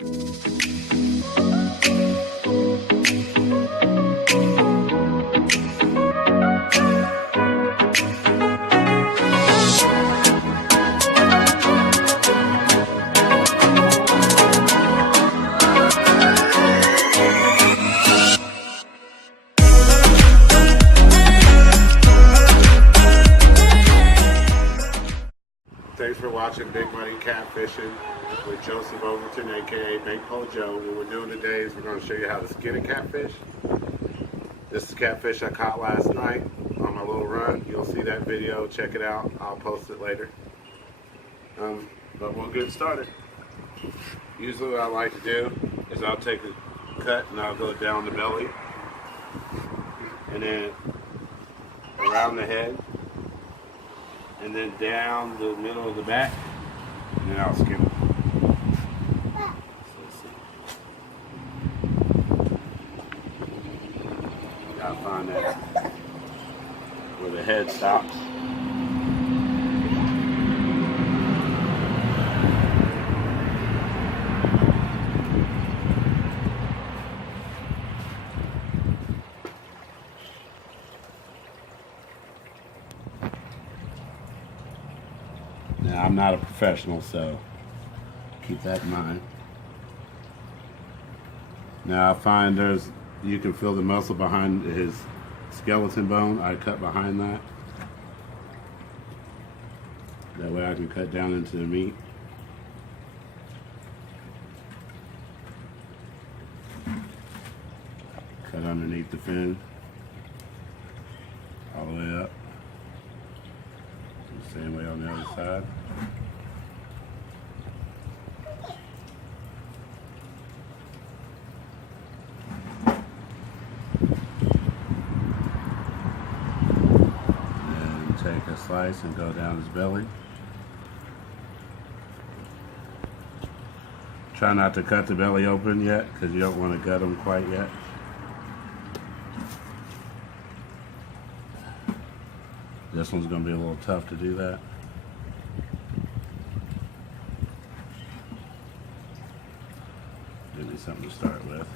Thanks for watching Big Money Catfishing with Joseph Overton, aka Bankpole Joe. What we're doing today is we're going to show you how to skin a catfish. This is catfish I caught last night on my little run. You'll see that video. Check it out. I'll post it later. But we'll get started. Usually what I like to do is I'll take a cut and I'll go down the belly and then around the head, and then down the middle of the back, and then I'll skin it. So let's see. Gotta find that where the head stops. Now, I'm not a professional, so keep that in mind. Now, I find you can feel the muscle behind his skeleton bone. I cut behind that. That way I can cut down into the meat. Cut underneath the fin, all the way up. Same way on the other side. And take a slice and go down his belly. Try not to cut the belly open yet, because you don't want to gut him quite yet. This one's going to be a little tough to do that. Give me something to start with,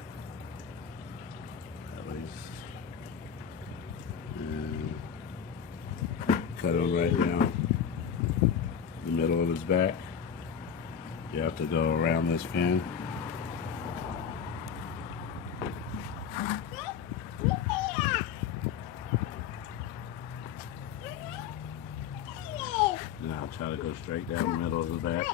at least. And cut him right down the middle of his back. You have to go around this fin. Now try to go straight down the middle of the back.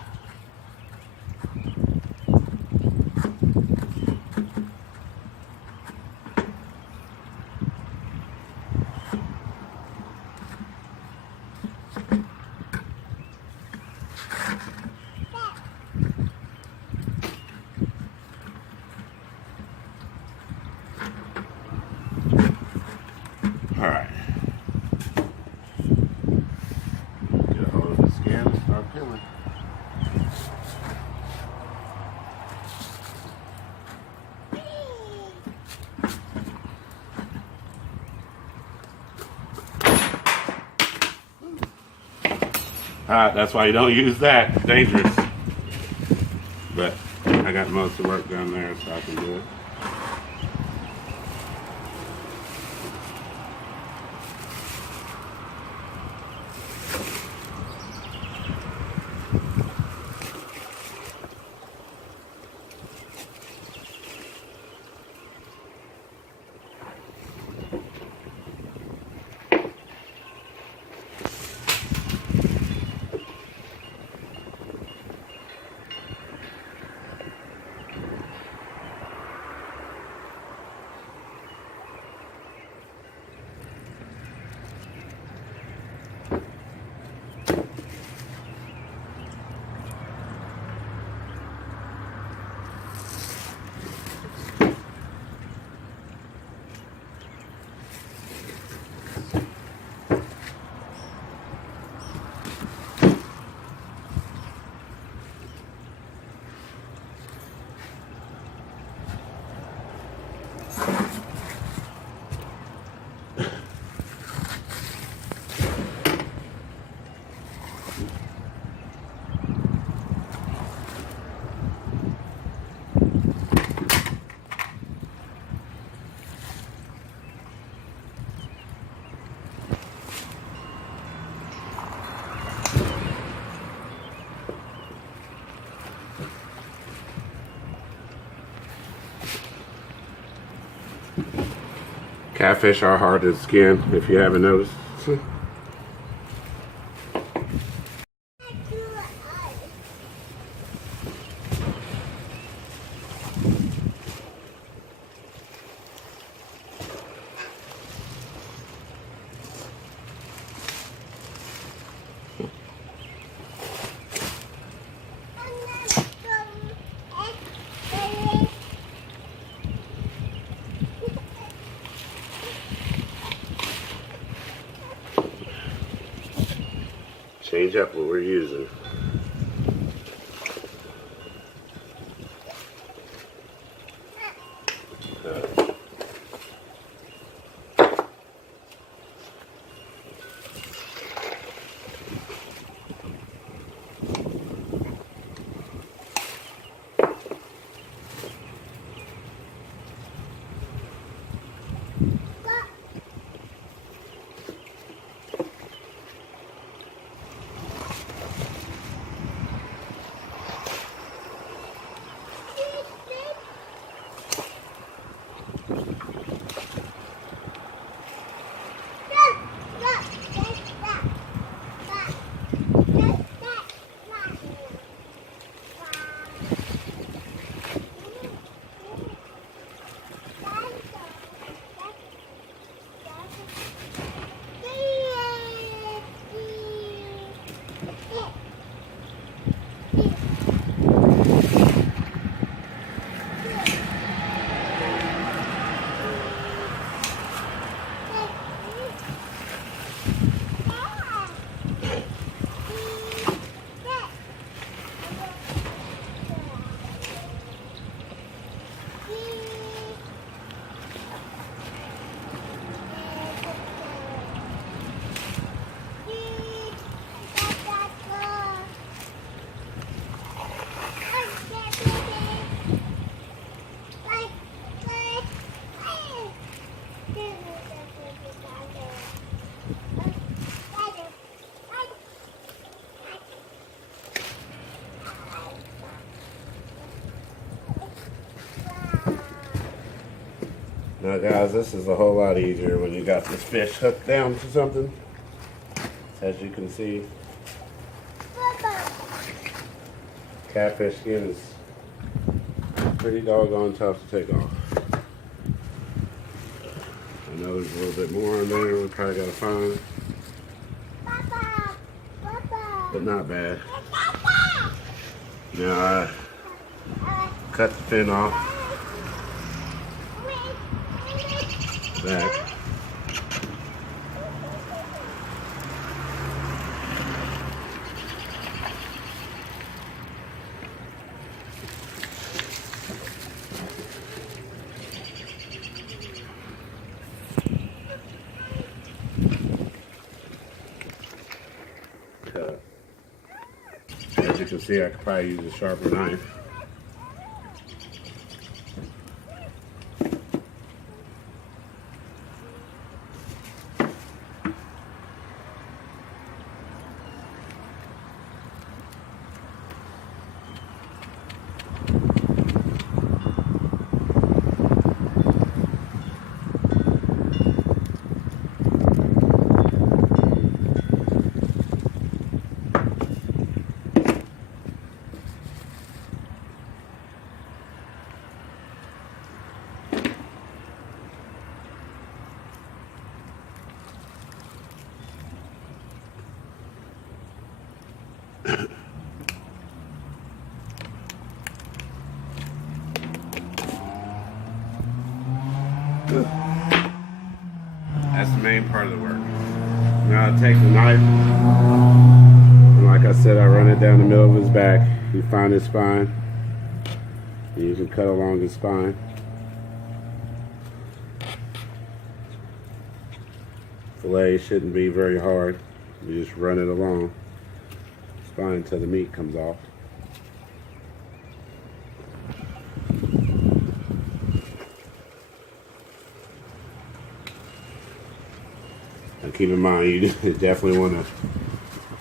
All right. Start peeling. That's why you don't use that. It's dangerous. But I got most of the work done there, so I can do it. Catfish are hard to skin, if you haven't noticed. Change up what we're using. Now guys, this is a whole lot easier when you got this fish hooked down to something. As you can see, catfish skin is pretty doggone tough to take off. I know there's a little bit more in there we probably gotta find, but not bad. Now I cut the fin off. Back. As you can see, I could probably use a sharper knife. That's the main part of the work. Now I take the knife, and like I said, I run it down the middle of his back. You find his spine, and you can cut along his spine. Fillet shouldn't be very hard. You just run it along the spine until the meat comes off. And keep in mind, you definitely want to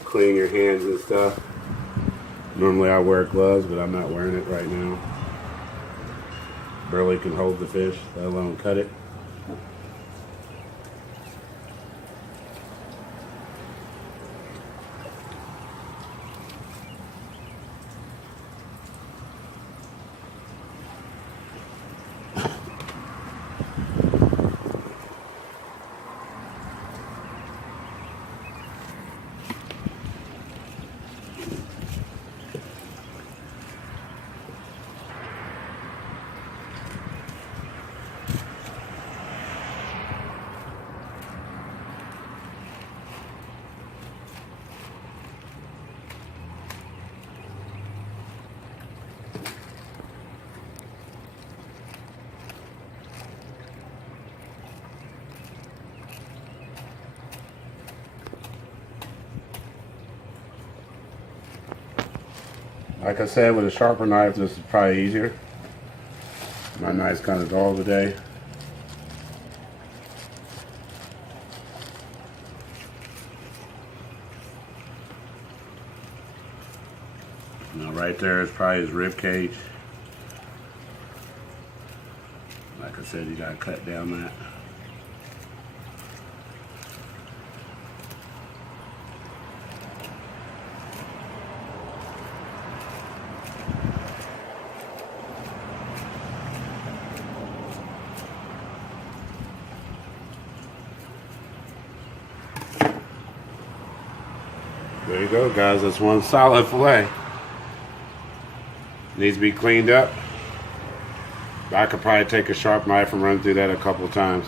clean your hands and stuff. Normally I wear gloves, but I'm not wearing it right now. Barely can hold the fish, let alone cut it. Like I said, with a sharper knife, this is probably easier. My knife's kind of dull today. Now right there is probably his rib cage. Like I said, you gotta cut down that. There you go, guys. That's one solid fillet. Needs to be cleaned up. I could probably take a sharp knife and run through that a couple times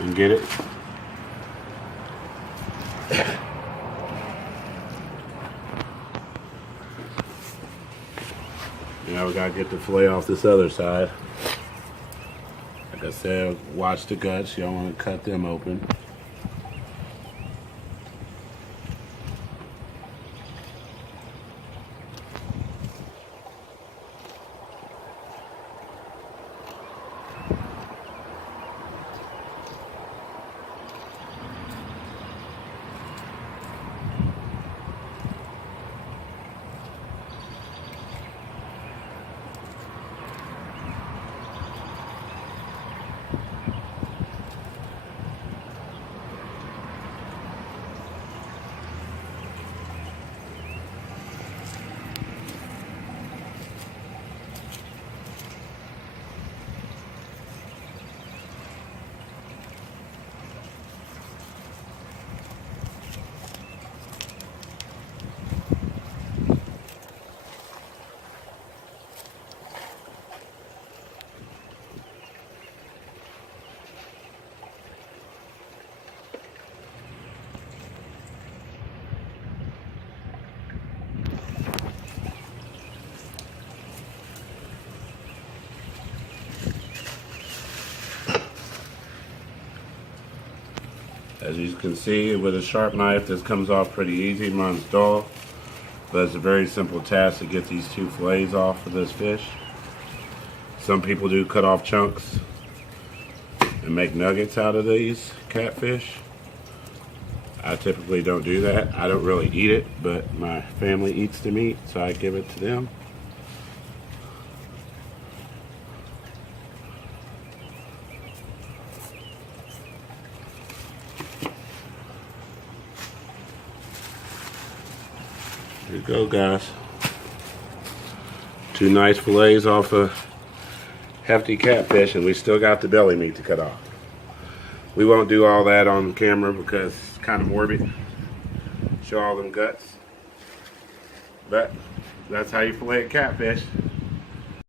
and get it. Now we gotta get the fillet off this other side. Like I said, watch the guts. You don't want to cut them open. As you can see, with a sharp knife, this comes off pretty easy. Mine's dull, but it's a very simple task to get these two fillets off of this fish. Some people do cut off chunks and make nuggets out of these catfish. I typically don't do that. I don't really eat it, but my family eats the meat, so I give it to them. There you go, guys. Two nice fillets off a hefty catfish, and we still got the belly meat to cut off. We won't do all that on camera because it's kind of morbid. Show all them guts. But that's how you fillet a catfish.